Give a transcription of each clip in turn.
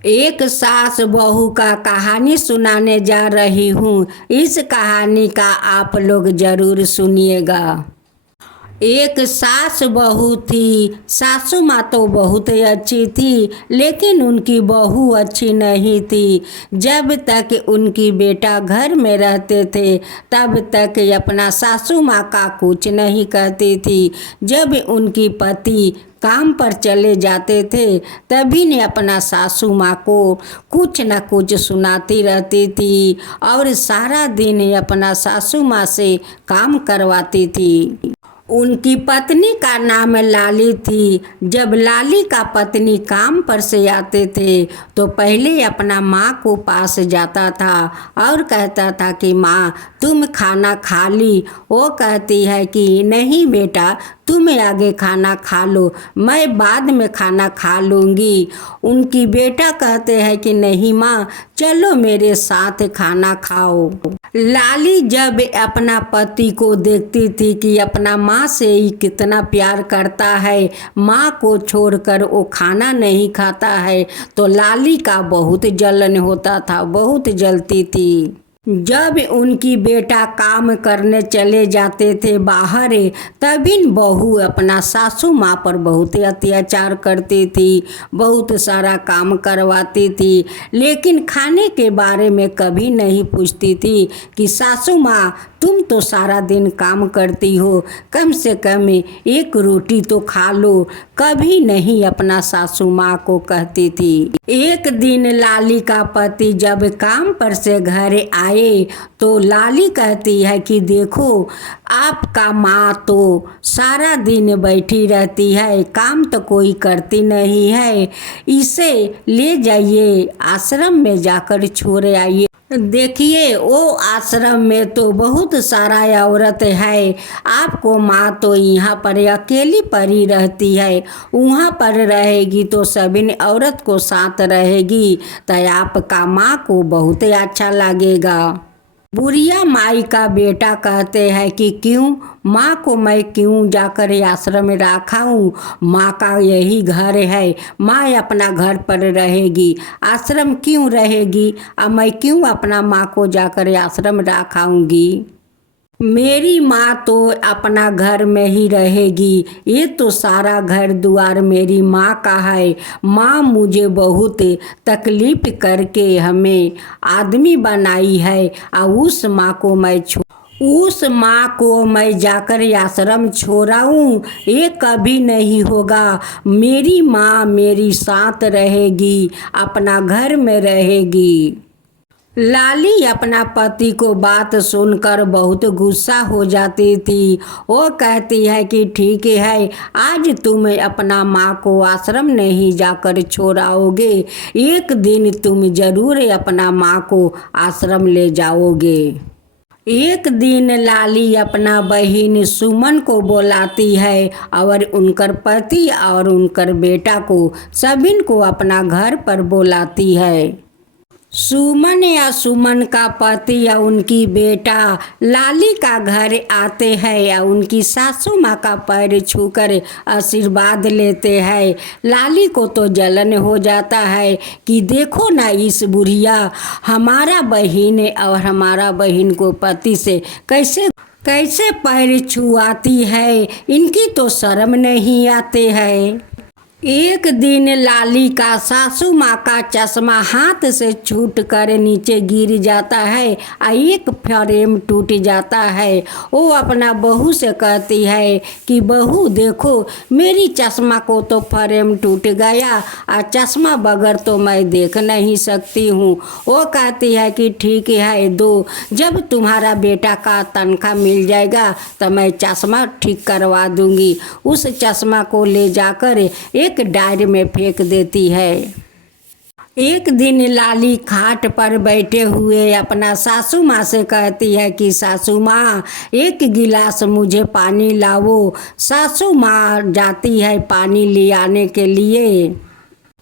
एक सास बहू का कहानी सुनाने जा रही हूँ। इस कहानी का आप लोग जरूर सुनिएगा। एक सास बहू थी। सासू माँ तो बहुत अच्छी थी, लेकिन उनकी बहू अच्छी नहीं थी। जब तक उनकी बेटा घर में रहते थे तब तक अपना सासू माँ का कुछ नहीं कहती थी। जब उनकी पति काम पर चले जाते थे तभी ने अपना सासू माँ को कुछ न कुछ सुनाती रहती थी और सारा दिन अपना सासू माँ से काम करवाती थी। उनकी पत्नी का नाम लाली थी। जब लाली का पत्नी काम पर से आते थे तो पहले अपना माँ को पास जाता था और कहता था कि माँ तुम खाना खा ली। वो कहती है कि नहीं बेटा, तुम आगे खाना खा लो, मैं बाद में खाना खा लूँगी। उनकी बेटा कहते हैं कि नहीं माँ, चलो मेरे साथ खाना खाओ। लाली जब अपना पति को देखती थी कि अपना माँ से ही कितना प्यार करता है, माँ को छोड़कर वो खाना नहीं खाता है, तो लाली का बहुत जलन होता था, बहुत जलती थी। जब उनकी बेटा काम करने चले जाते थे बाहर, तभी बहू अपना सासू माँ पर बहुत अत्याचार करती थी, बहुत सारा काम करवाती थी, लेकिन खाने के बारे में कभी नहीं पूछती थी कि सासू माँ तुम तो सारा दिन काम करती हो, कम से कम एक रोटी तो खा लो। कभी नहीं अपना सासू माँ को कहती थी। एक दिन लाली का पति जब काम पर से घर आए तो लाली कहती है कि देखो, आपका माँ तो सारा दिन बैठी रहती है, काम तो कोई करती नहीं है, इसे ले जाइए आश्रम में जाकर छोड़ आइए। देखिए वो आश्रम में तो बहुत सारा औरत है, आपको माँ तो यहाँ पर अकेली पड़ी रहती है, वहाँ पर रहेगी तो सभी औरत को साथ रहेगी तो आपका माँ को बहुत अच्छा लगेगा। बुढ़िया माई का बेटा कहते हैं कि क्यों, माँ को मैं क्यों जाकर आश्रम में रखाऊं, माँ का यही घर है, माँ अपना घर पर रहेगी, आश्रम क्यों रहेगी, अब मैं क्यों अपना माँ को जाकर आश्रम रखाऊंगी। मेरी माँ तो अपना घर में ही रहेगी, ये तो सारा घर द्वार मेरी माँ का है। माँ मुझे बहुत तकलीफ करके हमें आदमी बनाई है और उस माँ को मैं जाकर आश्रम छोड़ाऊँ, ये कभी नहीं होगा। मेरी माँ मेरी साथ रहेगी, अपना घर में रहेगी। लाली अपना पति को बात सुनकर बहुत गुस्सा हो जाती थी। वो कहती है कि ठीक है, आज तुम अपना माँ को आश्रम नहीं जाकर छोड़ाओगे, एक दिन तुम जरूर अपना माँ को आश्रम ले जाओगे। एक दिन लाली अपना बहिन सुमन को बुलाती है और उनकर पति और उनकर बेटा को सभी को अपना घर पर बुलाती है। सुमन या सुमन का पति या उनकी बेटा लाली का घर आते हैं या उनकी सासू माँ का पैर छूकर आशीर्वाद लेते हैं। लाली को तो जलन हो जाता है कि देखो ना, इस बुढ़िया हमारा बहन और हमारा बहन को पति से कैसे कैसे पैर छुआती है, इनकी तो शर्म नहीं आते है। एक दिन लाली का सासू माँ का चश्मा हाथ से छूट कर नीचे गिर जाता है और एक फ्रेम टूट जाता है। वो अपना बहू से कहती है कि बहू देखो, मेरी चश्मा को तो फ्रेम टूट गया और चश्मा बगैर तो मैं देख नहीं सकती हूँ। वो कहती है कि ठीक है दो, जब तुम्हारा बेटा का तनख्वाह मिल जाएगा तो मैं चश्मा ठीक करवा दूँगी। उस चश्मा को ले जाकर एक डायरी में फेंक देती है। एक दिन लाली खाट पर बैठे हुए अपना सासू माँ से कहती है कि सासू माँ एक गिलास मुझे पानी लाओ। सासू माँ जाती है पानी ले आने के लिए।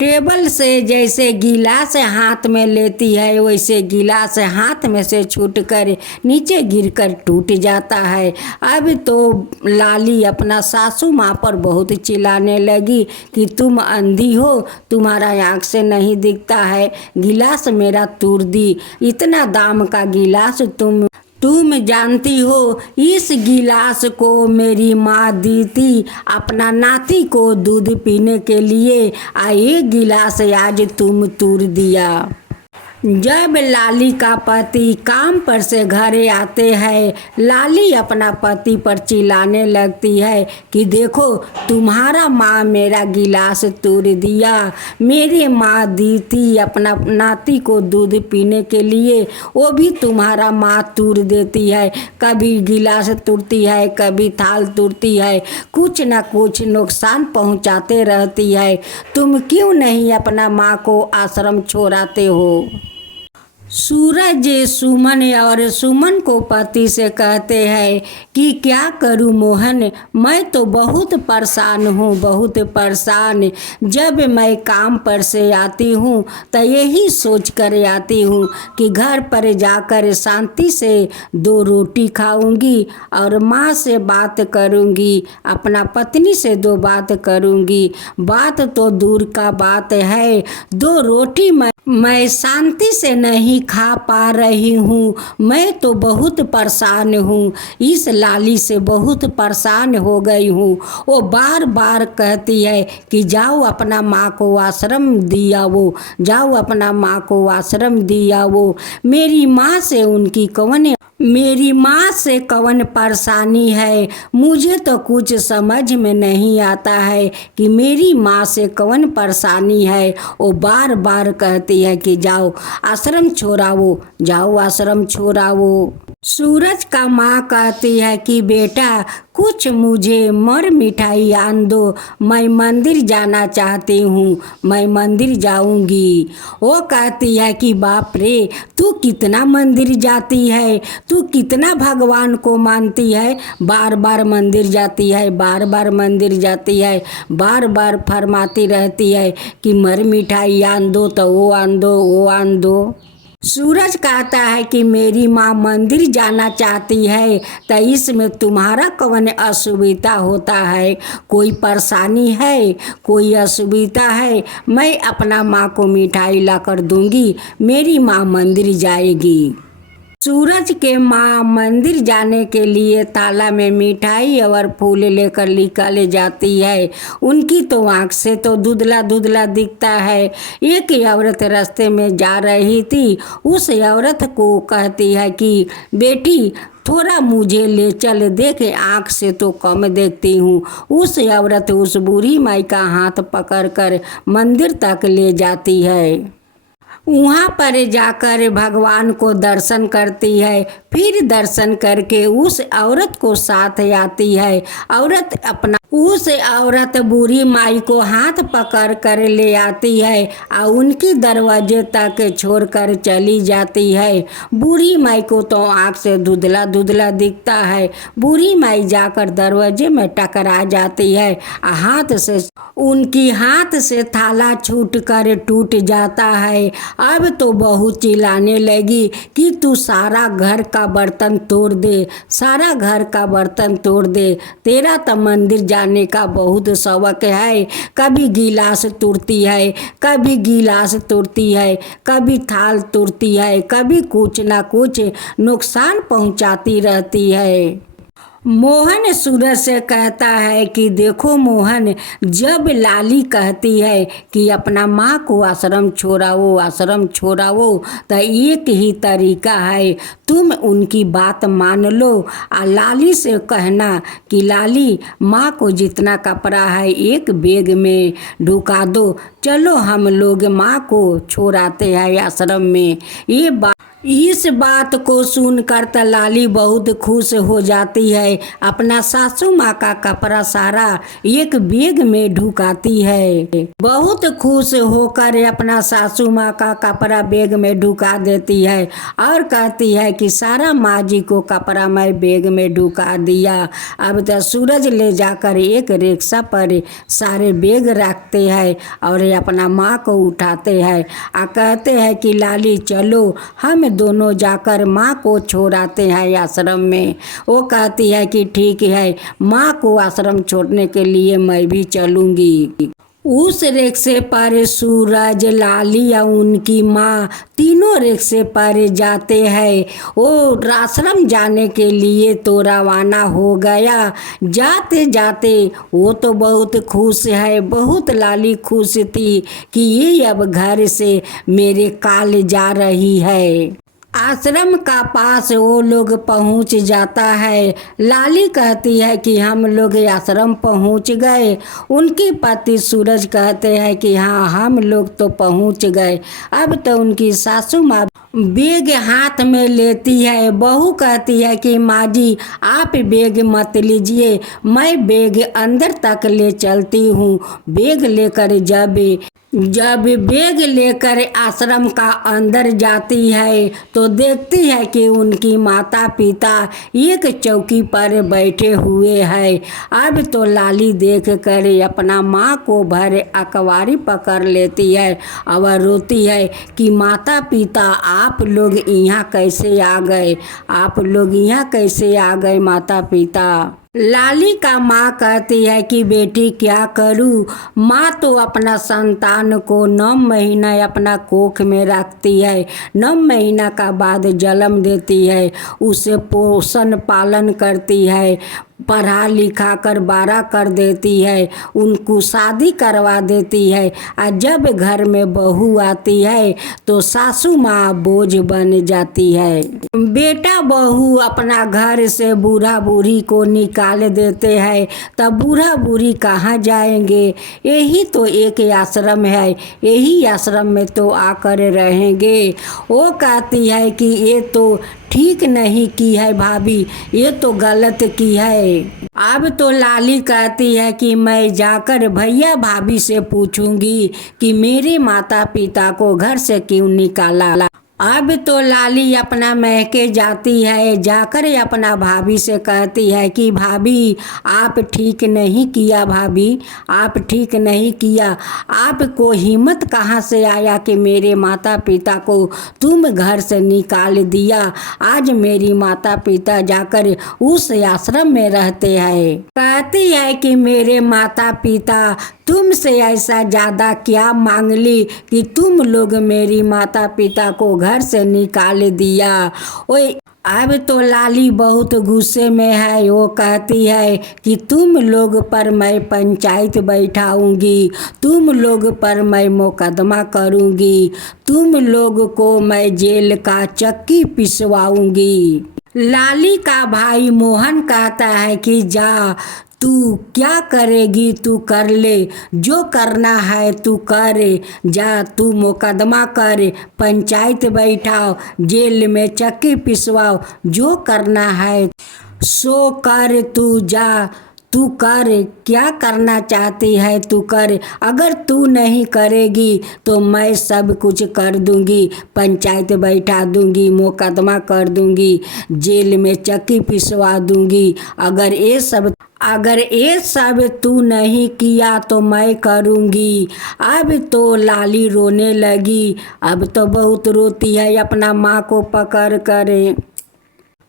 टेबल से जैसे गिलास हाथ में लेती है वैसे गिलास हाथ में से छूटकर नीचे गिरकर टूट जाता है। अब तो लाली अपना सासू माँ पर बहुत चिल्लाने लगी कि तुम अंधी हो, तुम्हारा आँख से नहीं दिखता है, गिलास मेरा तोड़ दी, इतना दाम का गिलास तुम जानती हो इस गिलास को मेरी माँ दी थी अपना नाती को दूध पीने के लिए, ये गिलास आज तुम तोड़ दिया। जब लाली का पति काम पर से घर आते हैं, लाली अपना पति पर चिल्लाने लगती है कि देखो तुम्हारा माँ मेरा गिलास तोड़ दिया, मेरी माँ दी थी अपना नाती को दूध पीने के लिए, वो भी तुम्हारा माँ तोड़ देती है, कभी गिलास तोड़ती है, कभी थाल तोड़ती है, कुछ न कुछ नुकसान पहुँचाते रहती है, तुम क्यों नहीं अपना माँ को आश्रम छोड़ाते हो। सूरज सुमन और सुमन को पति से कहते हैं कि क्या करूं मोहन, मैं तो बहुत परेशान हूं, बहुत परेशान। जब मैं काम पर से आती हूं तो यही सोच कर आती हूं कि घर पर जाकर शांति से 2 रोटी खाऊंगी और माँ से बात करूंगी, अपना पत्नी से 2 बात करूंगी। बात तो दूर का बात है, 2 रोटी मैं शांति से नहीं खा पा रही हूँ, मैं तो बहुत परेशान हूँ, इस लाली से बहुत परेशान हो गई हूँ। वो बार बार कहती है कि जाओ अपना माँ को आश्रम दिया वो, जाओ अपना माँ को आश्रम दिया वो। मेरी माँ से कौन परेशानी है, मुझे तो कुछ समझ में नहीं आता है कि मेरी माँ से कौन परेशानी है। वो बार बार कहती है कि जाओ आश्रम छोड़ाओ, जाओ आश्रम छोड़ाओ। सूरज का माँ कहती है कि बेटा कुछ मुझे मर मिठाई आन दो, मैं मंदिर जाना चाहती हूँ, मैं मंदिर जाऊँगी। वो कहती है कि बाप रे तू कितना मंदिर जाती है, तू कितना भगवान को मानती है, बार बार मंदिर जाती है, बार बार मंदिर जाती है, बार बार फरमाती रहती है कि मर मिठाई आन दो तो वो आन दो, वो आन दो। सूरज कहता है कि मेरी माँ मंदिर जाना चाहती है तो इसमें तुम्हारा कौन असुविधा होता है, कोई परेशानी है, कोई असुविधा है, मैं अपना माँ को मिठाई लाकर दूंगी, मेरी माँ मंदिर जाएगी। सूरज के माँ मंदिर जाने के लिए ताला में मिठाई और फूल लेकर निकल जाती है। उनकी तो आँख से तो धुंधला धुंधला दिखता है। एक औरत रास्ते में जा रही थी, उस औरत को कहती है कि बेटी थोड़ा मुझे ले चल, देखे आँख से तो कम देखती हूँ। उस औरत उस बूढ़ी माई का हाथ पकड़कर मंदिर तक ले जाती है। वहाँ पर जाकर भगवान को दर्शन करती है, फिर दर्शन करके उस औरत को साथ आती है। उस औरत बूढ़ी माई को हाथ पकड़ कर ले आती है और उनकी दरवाजे तक छोड़कर चली जाती है। बूढ़ी माई को तो आँख से धुंधला धुंधला दिखता है। बूढ़ी माई जाकर दरवाजे में टकरा जाती है, उनकी हाथ से थाला छूट कर टूट जाता है। अब तो बहू चिल्लाने लगी कि तू सारा घर का बर्तन तोड़ दे, सारा घर का बर्तन तोड़ दे, तेरा तो मंदिर जाने का बहुत शौक है। कभी गिलास तोड़ती है, कभी गिलास तोड़ती है, कभी थाल तोड़ती है, कभी कुछ ना कुछ नुकसान पहुंचाती रहती है। मोहन सूरज से कहता है कि देखो मोहन, जब लाली कहती है कि अपना माँ को आश्रम छोड़ाओ, आश्रम छोड़ाओ, तो एक ही तरीका है, तुम उनकी बात मान लो और लाली से कहना कि लाली माँ को जितना कपड़ा है एक बैग में ढुका दो, चलो हम लोग माँ को छोड़ाते हैं आश्रम में। इस बात को सुनकर तो लाली बहुत खुश हो जाती है, अपना सासू माँ का कपड़ा सारा एक बैग में ढुकाती है। बहुत खुश होकर अपना सासू माँ का कपड़ा बैग में ढुका देती है और कहती है कि सारा माँ जी को कपड़ा मैं बैग में ढुका दिया। अब तो सूरज ले जाकर एक रिक्शा पर सारे बैग रखते हैं और अपना माँ को उठाते हैं और कहते हैं कि लाली चलो हम दोनों जाकर माँ को छोड़ाते हैं आश्रम में। वो कहती है कि ठीक है, माँ को आश्रम छोड़ने के लिए मैं भी चलूँगी। उस रिक्शे पर सूरज, लाली या उनकी माँ तीनों रिक्शे पर जाते हैं। वो आश्रम जाने के लिए तो रवाना हो गया। जाते जाते वो तो बहुत खुश है, बहुत लाली खुश थी कि ये अब घर से मेरे काल जा रही है। आश्रम का पास वो लोग पहुंच जाता है। लाली कहती है कि हम लोग आश्रम पहुंच गए। उनके पति सूरज कहते हैं कि हाँ, हम लोग तो पहुंच गए। अब तो उनकी सासू माँ बैग हाथ में लेती है। बहू कहती है कि माँ जी आप बैग मत लीजिए, मैं बैग अंदर तक ले चलती हूँ। बैग लेकर जब बैग लेकर आश्रम का अंदर जाती है तो देखती है कि उनकी माता पिता एक चौकी पर बैठे हुए हैं। अब तो लाली देखकर अपना माँ को भर अकवारी पकड़ लेती है और रोती है कि माता पिता आप लोग यहाँ कैसे आ गए, आप लोग यहाँ कैसे आ गए माता पिता। लाली का माँ कहती है कि बेटी क्या करूँ, माँ तो अपना संतान को 9 महीना अपना कोख में रखती है, 9 महीना का बाद जन्म देती है, उसे पोषण पालन करती है, पढ़ा लिखा कर 12 कर देती है, उनको शादी करवा देती है। और जब घर में बहू आती है तो सासू माँ बोझ बन जाती है। बेटा बहू अपना घर से बूढ़ा बूढ़ी को निकाल देते हैं, तब बूढ़ा बूढ़ी कहाँ जाएंगे। यही तो एक आश्रम है, यही आश्रम में तो आकर रहेंगे। वो कहती है कि ये तो ठीक नहीं की है भाभी, ये तो गलत की है। अब तो लाली कहती है कि मैं जाकर भैया भाभी से पूछूंगी कि मेरे माता पिता को घर से क्यों निकाला। अब तो लाली अपना महके जाती है, जाकर अपना भाभी से कहती है कि भाभी आप ठीक नहीं किया, भाभी आप ठीक नहीं किया। आपको हिम्मत कहाँ से आया कि मेरे माता पिता को तुम घर से निकाल दिया। आज मेरी माता पिता जाकर उस आश्रम में रहते हैं। कहती है कि मेरे माता पिता तुमसे ऐसा ज़्यादा क्या मांग ली कि तुम लोग मेरी माता पिता को घर से निकाल दिया। ओए अब तो लाली बहुत गुस्से में है। वो कहती है कि तुम लोग पर मैं पंचायत बैठाऊंगी, तुम लोग पर मैं मुकदमा करूंगी, तुम लोग को मैं जेल का चक्की पिसवाऊंगी। लाली का भाई मोहन कहता है कि जा, तू क्या करेगी तू कर ले, जो करना है तू कर, जा तू मुकदमा कर, पंचायत बैठाओ, जेल में चक्की पिसवाओ, जो करना है सो कर, तू जा, तू कर, क्या करना चाहती है तू कर। अगर तू नहीं करेगी तो मैं सब कुछ कर दूंगी, पंचायत बैठा दूंगी, मुकदमा कर दूंगी, जेल में चक्की पिसवा दूंगी। अगर ये सब तू नहीं किया तो मैं करूंगी। अब तो लाली रोने लगी, अब तो बहुत रोती है अपना माँ को पकड़ कर।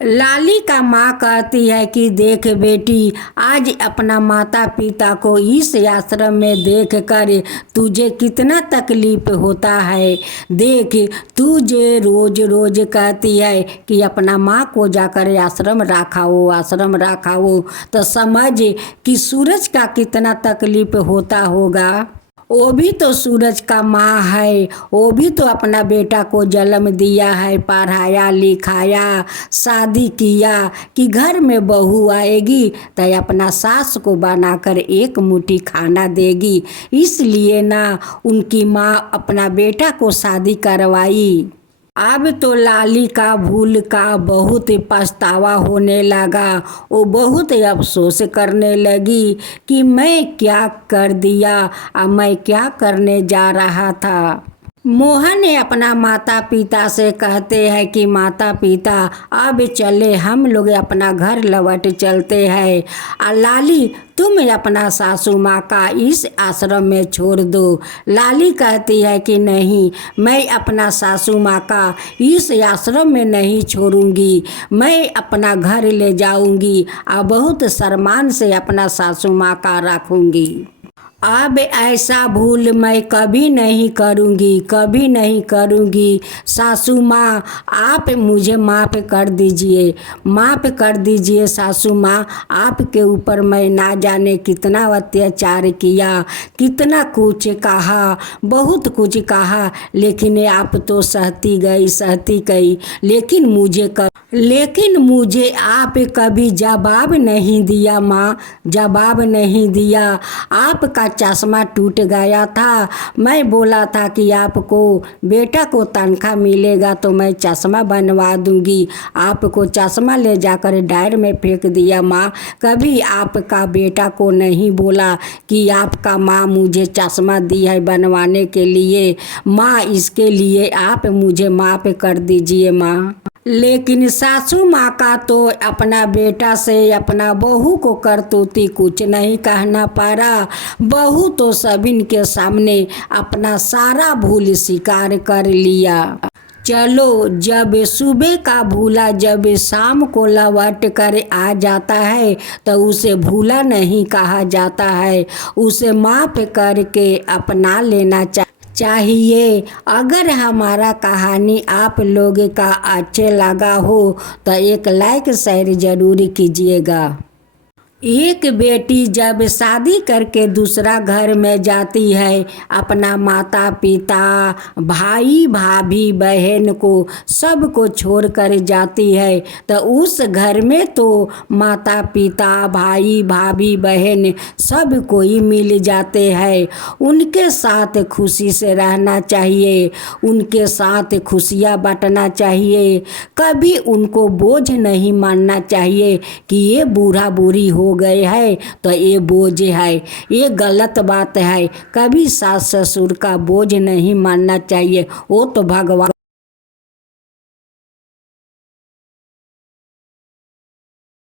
लाली का माँ कहती है कि देख बेटी, आज अपना माता पिता को इस आश्रम में देख कर तुझे कितना तकलीफ होता है। देख, तुझे रोज रोज कहती है कि अपना माँ को जाकर आश्रम रखाओ, आश्रम रखाओ, तो समझ कि सूरज का कितना तकलीफ होता होगा। वो भी तो सूरज का माँ है, वो भी तो अपना बेटा को जन्म दिया है, पढ़ाया लिखाया, शादी किया कि घर में बहू आएगी तो अपना सास को बनाकर एक मुट्ठी खाना देगी। इसलिए ना उनकी माँ अपना बेटा को शादी करवाई। अब तो लाली का भूल का बहुत पछतावा होने लगा। वो बहुत अफसोस करने लगी कि मैं क्या कर दिया और मैं क्या करने जा रहा था। मोहन अपना माता पिता से कहते हैं कि माता पिता अब चले, हम लोग अपना घर लौट चलते हैं। और लाली तुम अपना सासू माँ का इस आश्रम में छोड़ दो। लाली कहती है कि नहीं, मैं अपना सासू माँ का इस आश्रम में नहीं छोड़ूंगी, मैं अपना घर ले जाऊंगी और बहुत सम्मान से अपना सासू माँ का रखूंगी। अब ऐसा भूल मैं कभी नहीं करूँगी, कभी नहीं करूँगी। सासू माँ आप मुझे माफ़ कर दीजिए, माफ़ कर दीजिए सासू माँ, आपके ऊपर मैं ना जाने कितना अत्याचार किया, कितना कुछ कहा, बहुत कुछ कहा, लेकिन आप तो सहती गई, लेकिन मुझे आप कभी जवाब नहीं दिया माँ, जवाब नहीं दिया। आपका चश्मा टूट गया था, मैं बोला था कि आपको बेटा को तनख्वाह मिलेगा तो मैं चश्मा बनवा दूंगी, आपको चश्मा ले जाकर डायर में फेंक दिया माँ। कभी आपका बेटा को नहीं बोला कि आपका माँ मुझे चश्मा दी है बनवाने के लिए। माँ इसके लिए आप मुझे माफ़ कर दीजिए माँ। लेकिन सासू माँ का तो अपना बेटा से अपना बहू को करतूती कुछ नहीं कहना पा रहा। बहू तो सभी के सामने अपना सारा भूल स्वीकार कर लिया। चलो, जब सुबह का भूला जब शाम को लौट कर आ जाता है तो उसे भूला नहीं कहा जाता है, उसे माफ़ करके अपना लेना चाहिए। अगर हमारा कहानी आप लोग का अच्छे लगा हो तो एक लाइक शेयर जरूर कीजिएगा। एक बेटी जब शादी करके दूसरा घर में जाती है, अपना माता पिता भाई भाभी बहन को सबको छोड़ कर जाती है, तो उस घर में तो माता पिता भाई भाभी बहन सब कोई मिल जाते हैं। उनके साथ खुशी से रहना चाहिए, उनके साथ खुशियाँ बांटना चाहिए। कभी उनको बोझ नहीं मानना चाहिए कि ये बूढ़ा बूढ़ी हो गए हैं तो ये बोझ है, ये गलत बात है। कभी सास ससुर का बोझ नहीं मानना चाहिए, वो तो भगवान